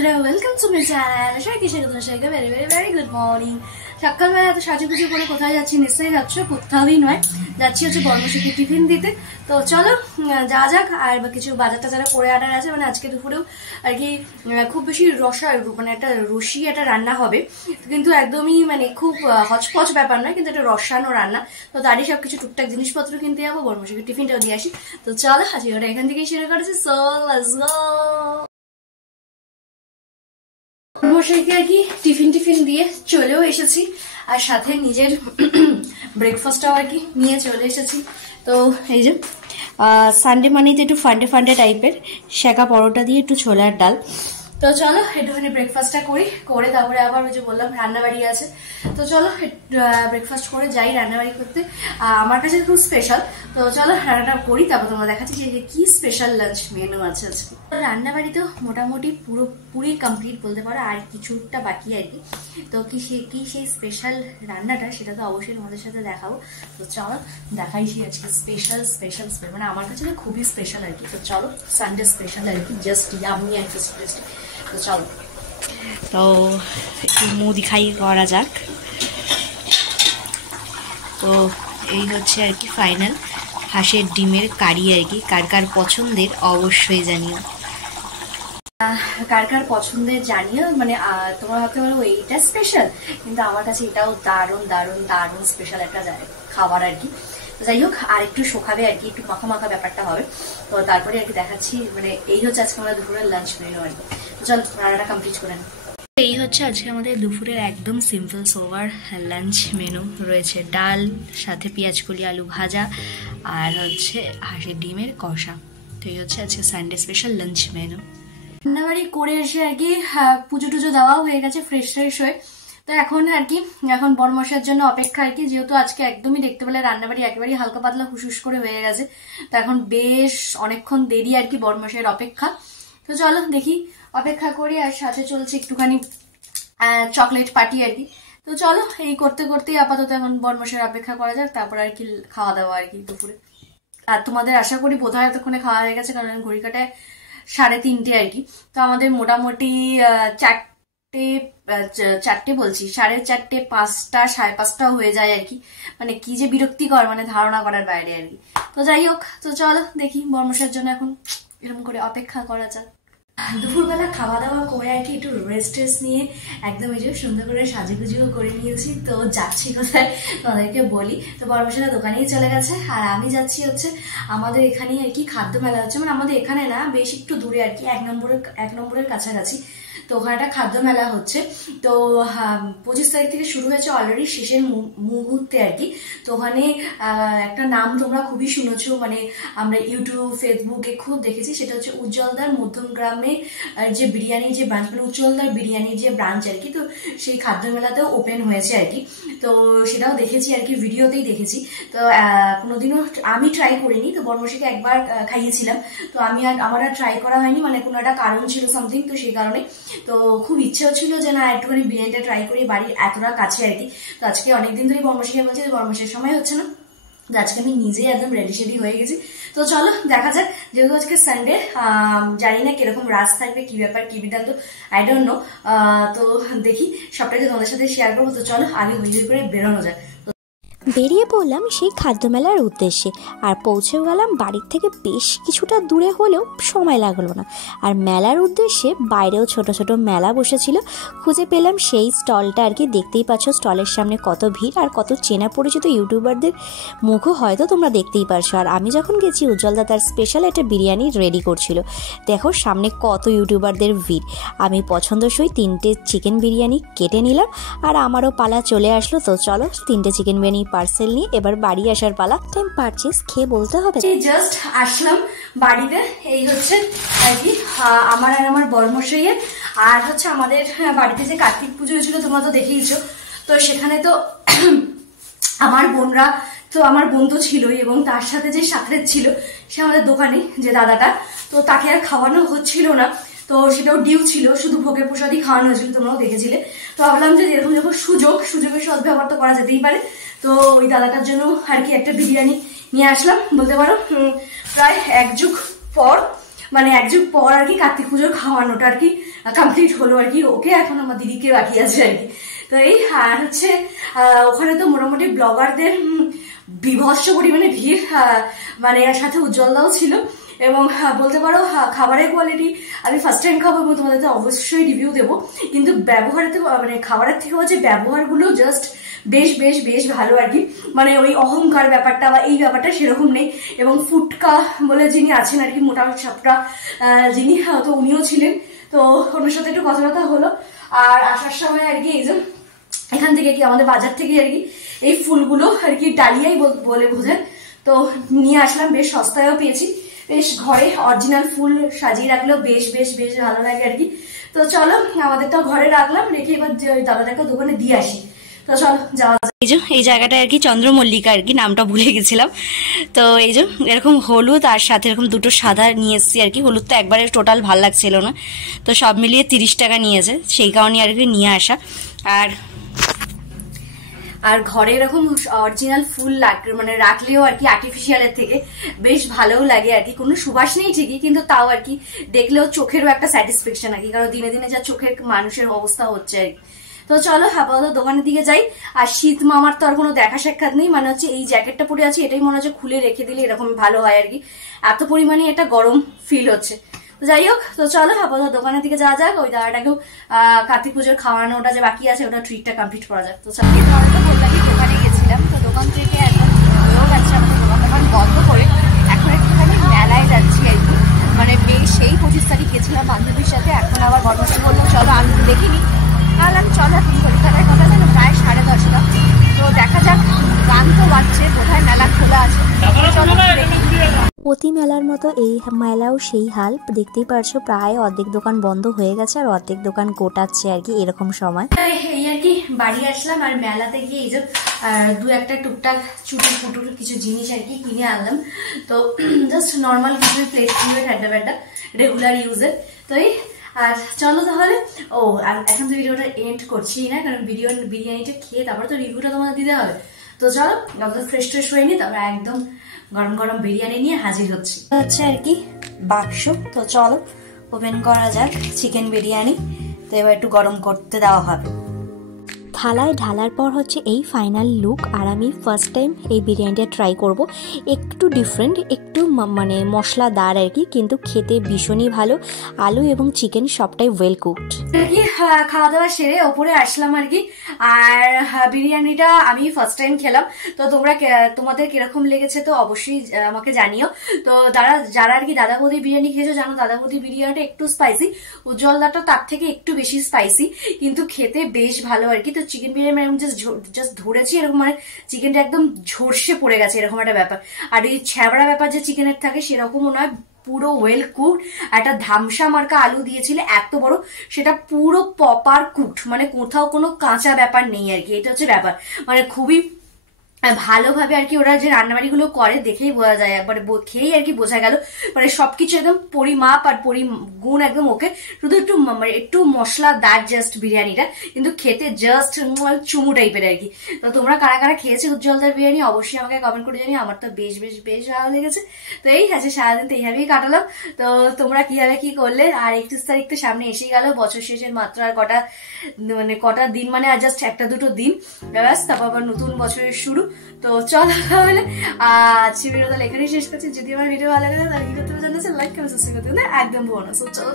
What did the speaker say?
বন্ধুরা, welcome to my channel. সবাইকে স্বাগত, সবাইকে very very very good morning. সকালবেলা এত সাজুগুজু করে কোথায় যাচ্ছি? নিশ্চয়ই যাচ্ছ, কোথাওই নয়, যাচ্ছি হচ্ছে বর্মশীকে টিফিন দিতে। তো চলো যা যাক। আর কিছু বাজার টাজারা করে আনার আছে, মানে আজকে দুপুরেও আর কি খুব বেশি মানে একটা রসি একটা রান্না হবে, কিন্তু একদমই মানে খুব হচপচ ব্যাপার নয়, কিন্তু একটা রসানো রান্না। তো তারই সবকিছু টুকটাক জিনিসপত্র কিনতে যাবো, বর্মশীকে টিফিনটাও দিয়ে আসি। তো চলো আজকে ওটা এখান থেকেই শুরু করেছি। So let's go. মশাইকে আর কি টিফিন দিয়ে চলেও এসেছি, আর সাথে নিজের ব্রেকফাস্টটাও আর কি নিয়ে চলে এসেছি। তো এই যে সানডে মানেই তো একটু ফান্ডে ফান্ডে টাইপের শেকা পরোটা দিয়ে একটু ছোলার ডাল। তো চলো একটুখানি ব্রেকফাস্টটা করে তারপরে আবার ওই যে বললাম রান্নাবাড়ি আছে। তো চলো ব্রেকফাস্ট করে যাই রান্নাবাড়ি করতে। আমার কাছে খুব স্পেশাল। তো চলো রান্নাটা করি, তারপর তোমরা দেখাচ্ছি যে কি স্পেশাল লাঞ্চ মেনু আছে আজকে। রান্নাবাড়ি তো মোটামুটি পুরোপুরি কমপ্লিট বলতে পারো, আর কিছুটা বাকি আর কি। তো কি সেই স্পেশাল রান্নাটা, সেটা তো অবশ্যই তোমাদের সাথে দেখাবো। তো চলো দেখাইছি আজকে স্পেশাল মানে আমার কাছে তো খুবই স্পেশাল আর কি। তো চলো সানডে স্পেশাল আর কি, জাস্ট ইয়ামি আর কি। তো চলো, তো একটু মুদি খাই করা যাক। তো এই হচ্ছে আর কি ফাইনাল হাঁসের ডিমের কারি আর কি। কার কার পছন্দের অবশ্যই জানিও, কার কার পছন্দের জানিও। মানে তোমরা ভাবতে পারো এইটা স্পেশাল, কিন্তু আমার কাছে এটাও দারুণ দারুণ দারুণ স্পেশাল একটা খাবার আর কি। যাই হোক, আর একটু শোকাবে আর কি, একটু মাখা মাখা ব্যাপারটা হবে। তো তারপরে আর কি দেখাচ্ছি, মানে এই হচ্ছে আজকে আমরা দুপুরের লাঞ্চ মেনু আর কি। তো চল রান্নাটা কমপ্লিট করে নিই। এই হচ্ছে আজকে আমাদের দুপুরের একদম সিম্পল সোভার লাঞ্চ মেনু। রয়েছে ডাল, সাথে পেঁয়াজকলি আলু ভাজা, আর হচ্ছে হাঁসের ডিমের কষা। তো এই হচ্ছে আজকে সানডে স্পেশাল লাঞ্চ মেনু। রান্নাবাড়ি করে এসে আর কি পুজো টুজো দেওয়াও হয়ে গেছে, ফ্রেশ হয়ে। তো এখন আর কি বরমশাইয়ের জন্য অপেক্ষা আর কি, যেহেতু আজকে একদমই দেখতে পেলে রান্নাবাড়ি একেবারেই হালকা পাতলা হুসুস করে হয়ে গেছে। তো এখন বেশ অনেকক্ষণ দেরি আর কি বরমশাইয়ের অপেক্ষা। তো চলো দেখি, অপেক্ষা করি। আর সাথে চলছে একটুখানি চকলেট পার্টি আর কি। তো চলো এই করতে করতেই আপাতত এখন বরমশাইয়ের অপেক্ষা করা যাক, তারপর আর কি খাওয়া দাওয়া আর কি দুপুরে। আর তোমাদের আশা করি বোধহয় এতক্ষণে খাওয়া হয়ে গেছে, কারণ ঘড়ি কাটায় 3:30 আর কি। তো আমাদের মোটামুটি 4টে বলছি, 4:30, 5টা, 5:30 হয়ে যায় আর কি। মানে কি যে বিরক্তিকর, মানে ধারণা করার বাইরে আর কি। তো যাই হোক, তো চলো দেখি বর্মশাইয়ের জন্য এখন এরকম করে অপেক্ষা করা যাক। দুপুরবেলা খাওয়া দাওয়া করে আর কি একটু রেস্ট নিয়ে একদম এই যে সুন্দর করে সাজুগুজুও করে নিয়েছি। তো যাচ্ছি কোথায় তোমাদেরকে বলি। তো বর্মশাইরা দোকানেই চলে গেছে, আর আমি যাচ্ছি হচ্ছে আমাদের এখানেই আর কি খাদ্য মেলা হচ্ছে। মানে আমাদের এখানে না, বেশ একটু দূরে আর কি, 1 নম্বরের কাছাকাছি। তো ওখানে একটা খাদ্য মেলা হচ্ছে। তো 25 তারিখ থেকে শুরু হয়েছে, অলরেডি শেষের মুহূর্তে আর কি। তো ওখানে একটা নাম তোমরা খুবই শুনেছো, মানে আমরা ইউটিউব ফেসবুকে খুব দেখেছি, সেটা হচ্ছে উজ্জ্বলদার মধ্যম গ্রামে যে বিরিয়ানির যে ব্রাঞ্চ, মানে উজ্জ্বলদার বিরিয়ানির যে ব্রাঞ্চ আর কি। তো সেই খাদ্য মেলাতেও ওপেন হয়েছে আর কি। তো সেটাও দেখেছি আর কি, ভিডিওতেই দেখেছি। তো কোনোদিনও আমি ট্রাই করিনি। তো বর্মশাইকে একবার খাইয়েছিলাম, তো আমার আর ট্রাই করা হয়নি, মানে কোনো একটা কারণ ছিল সামথিং, তো সেই কারণে। তো খুব ইচ্ছে হচ্ছিল যে না একটুখানি বিরিয়ানিটা ট্রাই করি, বাড়ির এতটা কাছে আর কি। তো আজকে অনেকদিন ধরে বর্মশাইকে বলছে যে বর্মশাইয়ের সময় হচ্ছে না, আজকে আমি নিজেই একদম রেডি হয়ে গেছি। তো চলো দেখা যাক, যেহেতু আজকে সানডে, জানি না কিরকম রাজ থাকবে, কি ব্যাপার কি বিধান, তো আই ডোন্ট নো। তো দেখি সবটাকে তোমাদের সাথে শেয়ার করবো। তো চলো আগে হুইল করে বেরোনো যায়। বেরিয়ে পড়লাম সেই খাদ্য মেলার উদ্দেশ্যে, আর পৌঁছেও গেলাম বাড়ির থেকে বেশ কিছুটা দূরে হলেও সময় লাগলো না। আর মেলার উদ্দেশ্যে বাইরেও ছোট ছোট মেলা বসেছিল, খুঁজে পেলাম সেই স্টলটা আর কি। দেখতেই পাচ্ছ স্টলের সামনে কত ভিড়, আর কত চেনা পরিচিত ইউটিউবারদের মুখও হয়তো তোমরা দেখতেই পারছো। আর আমি যখন গেছি, উজ্জ্বলদা তার স্পেশাল একটা বিরিয়ানি রেডি করছিল। দেখো সামনে কত ইউটিউবারদের ভিড়। আমি পছন্দসই 3টে চিকেন বিরিয়ানি কেটে নিলাম, আর আমারও পালা চলে আসলো। তো চলো 3টে চিকেন বিরিয়ানি পার্সেল নিয়ে এবার বাড়ি আসার পালা। টাইম পারচেজ খেয়ে বলতে হবে, জাস্ট আসলাম বাড়িতে। এই হচ্ছে আর কি আমার আর আমার বর্মশাইয়ের, আর হচ্ছে আমাদের বাড়িতে যে কার্তিক পুজো হয়েছিল তোমরা তো দেখেইছো। তো সেখানে তো আমার বোনরা, তো আমার বোন তো ছিলই, এবং তার সাথে যে সাথরের ছিল সে আমাদের দোকানে যে দাদাটা, তো তাকে আর খাওয়ানো হচ্ছিল না। তো সেটাও ডিউ ছিল, শুধু ভোগের প্রসাদই খাওয়ানো হয়েছিল, তোমরাও দেখেছিলে। তো ভাবলাম যে এরকম যখন সুযোগের সদ্ব্যবহার তো করা যেতেই পারে। তো ওই দাদাটার জন্য আর কি একটা বিরিয়ানি নিয়ে আসলাম, বলতে পারো প্রায় 1 যুগ পর মানে এক যুগ পর আর কি কার্তিক পুজোর খাওয়ানোটা আর কি কমপ্লিট হলো আর কি। ওকে এখন আমার দিদিকে বাকি আছে আর কি। তো এই আর হচ্ছে ওখানে তো মোটামুটি ব্লগারদের বিভৎস পরিমাণে ভিড়, মানে এর সাথে উজ্জ্বলদাও ছিল। এবং বলতে পারো খাবারের কোয়ালিটি আমি ফার্স্ট টাইম খাবো এবং তোমাদের অবশ্যই রিভিউ দেবো, কিন্তু ব্যবহারের থেকে মানে খাবারের থেকেও যে ব্যবহারগুলো জাস্ট বেশ বেশ বেশ ভালো আর কি। মানে ওই অহংকার ব্যাপারটা বা এই ব্যাপারটা সেরকম নেই। এবং ফুটকা বলে যিনি আছেন আর কি, মোটা সাপটা যিনি, তো উনিও ছিলেন। তো ওনার সাথে একটু কথাবার্তা হলো। আর আসার সময় আর কি এই যে এখান থেকে কি আমাদের বাজার থেকে আর কি এই ফুলগুলো আর কি ডালিয়াই বলে বোঝায়, তো নিয়ে আসলাম। বেশ সস্তায়ও পেয়েছি, বেশ ঘরে অরিজিনাল ফুল সাজিয়ে রাখলেও বেশ বেশ বেশ ভালো লাগে আর কি। তো চলো আমাদের তো ঘরে রাখলাম, রেখে এবার দাদাটাকে দোকানে দিয়ে আসি। তো চলো যাওয়া যায়। এই জায়গাটা আর কি চন্দ্রমল্লিকা আর কি, নামটা ভুলে গেছিলাম। তো এই যে এরকম হলুদ আর সাথে এরকম দুটো সাদা নিয়ে এসেছি আর কি। হলুদটা একবারে টোটাল ভাল লাগছিল না, তো সব মিলিয়ে 30 টাকা নিয়েছে, সেই কারণে আর কি নিয়ে আসা। আর ঘরে এরকম অরিজিনাল ফুল মানে রাখলেও আর কি আর্টিফিশিয়ালের থেকে বেশ ভালোও লাগে আর কি। কোনো সুবাস নেই ঠিকই, কিন্তু তাও আর কি দেখলেও চোখেরও একটা স্যাটিসফ্যাকশন আর কি, কারণ দিনে দিনে যা চোখের মানুষের অবস্থা হচ্ছে আর কি। তো চলো আপাতত দোকানের দিকে যাই। আর শীত মামার তো আর কোনো দেখা সাক্ষাৎ নেই, মানে হচ্ছে এই জ্যাকেটটা পরে আছে এটাই মনে হচ্ছে খুলে রেখে দিলে এরকম ভালো হয় আর কি, এত পরিমাণে এটা গরম ফিল হচ্ছে। তো যাই হোক, তো চলো আপাতত দোকানের দিকে যাওয়া যাক। ওই দাদাটাকেও কার্তিক পুজোর খাওয়ানোটা যে বাকি আছে ওটা ট্রিটটা কমপ্লিট করা যাক। তো বললাম দোকানে গেছিলাম, তো দোকান থেকে এখন হয়েও গেছে আমাদের দোকান বন্ধ করে এখন একটুখানি মেলায় যাচ্ছি আর কি। মানে বেশ সেই 25 তারিখ গেছিলাম বান্ধবীর সাথে, এখন আবার বর্মশাই বললো চলো, আমি তো দেখিনি, ভাবলাম চলো এখন কলকাতায় কথা যেন প্রায় 10:30। তো দেখা যাক, গান তো বাজছে, বোধহয় মেলা খোলা আছে। প্রতি মেলার মতো এই মেলাও সেই হাল, দেখতেই পারছো প্রায় অর্ধেক দোকান বন্ধ হয়ে গেছে আর অর্ধেক দোকান গোটাচ্ছে আর কি এরকম সময়। এই আর কি বাড়ি আসলাম, আর মেলাতে গিয়ে এই যে দু একটা টুকটাক চুটি ফুটুর কিছু জিনিস আর কি কিনে আনলাম। তো জাস্ট নর্মাল কিছু প্লেট কিনবে ঠান্ডা ব্যান্ডা রেগুলার ইউজের। তো এই আর চলো তাহলে। ও আর এখন তো ভিডিওটা এন্ড করছি না, কারণ বিরিয়ানিটা খেয়ে তারপরে তো রিভিউটা তোমাদের দিতে হবে। তো চলো একদম ফ্রেশ হয়ে নি, তারপরে একদম গরম গরম বিরিয়ানি নিয়ে হাজির হচ্ছে আর কি বাক্স। তো চলো ওপেন করা যাক চিকেন বিরিয়ানি। তো এবার একটু গরম করতে দেওয়া হবে। থালায় ঢালার পর হচ্ছে এই ফাইনাল লুক। আর আমি ফার্স্ট টাইম এই বিরিয়ানিটা ট্রাই করব, একটু ডিফারেন্ট, একটু মানে মশলাদার আর কি, কিন্তু খেতে ভীষণই ভালো। আলু এবং চিকেন সবটাই ওয়েল কুকড। খাওয়া দাওয়া সেরে ওপরে আসলাম আর কি। আর বিরিয়ানিটা আমি ফার্স্ট টাইম খেলাম, তো তোমাদের কিরকম লেগেছে তো অবশ্যই আমাকে জানিও। তো যারা আর কি দাদা বৌদি বিরিয়ানি খেয়েছো জানো, দাদা বৌদি বিরিয়ানিটা একটু স্পাইসি, উজ্জ্বলদাটা তার থেকে একটু বেশি স্পাইসি, কিন্তু খেতে বেশ ভালো আর কি। তো চিকেন বিরিয়ানি জাস্ট ধরেছি এরকম, মানে চিকেনটা একদম ঝরসে পড়ে গেছে এরকম একটা ব্যাপার। আর এই ছ্যাবড়া ব্যাপার যে চিকেনের থাকে সেরকমও নয়, পুরো ওয়েল কুকড। একটা ধামসা মার্কা আলু দিয়েছিল এত বড়, সেটা পুরো প্রপার কুকড, মানে কোথাও কোনো কাঁচা ব্যাপার নেই আর কি। এটা হচ্ছে ব্যাপার, মানে খুবই ভালোভাবে আর কি ওরা যে রান্নাবাড়িগুলো করে দেখেই বোঝা যায়, একবারে খেয়েই আর কি বোঝা গেল, মানে সবকিছু একদম পরিমাপ আর পরিগুণ একদম ওকে। শুধু একটু মশলাদার জাস্ট বিরিয়ানিটা, কিন্তু খেতে জাস্ট চুমু টাইপের আর কি। তো তোমরা কারা কারা খেয়েছে উজ্জ্বলদার বিরিয়ানি অবশ্যই আমাকে কমেন্ট করে জানিও। আমার তো বেশ বেশ বেশ ভালো লেগেছে। তো এই আছে সারাদিন তো এইভাবেই কাটালাম। তো তোমরা কিভাবে কি করলে? আর 31 তারিখ তো সামনে এসেই গেল, বছর শেষের মাত্র আর কটা দিন, মানে আর জাস্ট একটা দুটো দিন ব্যাস, তারপর আবার নতুন বছরের শুরু। তো চলো তাহলে আজ ভিডিও তাহলে এখানেই শেষ করছি। যদি আমার ভিডিও ভালো লাগে তাহলে কি করতে হবে জানাচ্ছে, লাইক কমেন্ট সাবস্ক্রাইব করতে একদম ভুলো না। চলো